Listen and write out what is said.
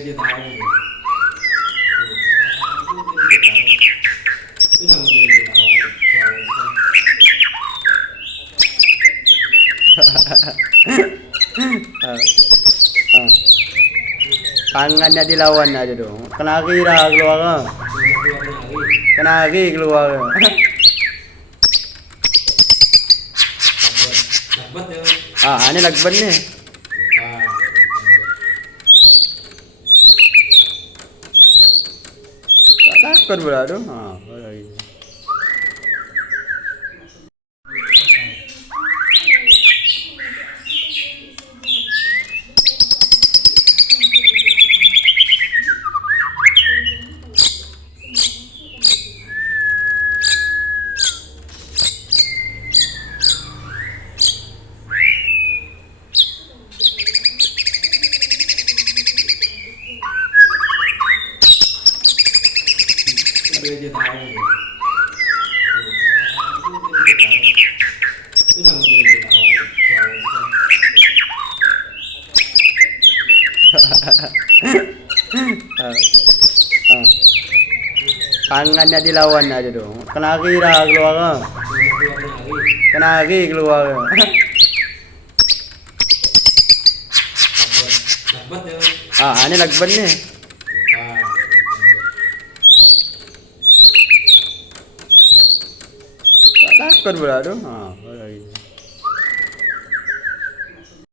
dia tahu. Itu nama dia tahu. Ah, ah. Tangannya dilawan aja dong. Kenari dah keluar. Kenari keluar. Dapat ya. Ini lagban nih. Tak takut pula tu. Lagi. Dia tahu. Itu nama dia tahu. Ah, ah. Tangannya dilawan aja dong. Kenari dah keluar. Kenari keluar. Dapat ya. Ini lagban nih. Tak takut pula tu. Lagi.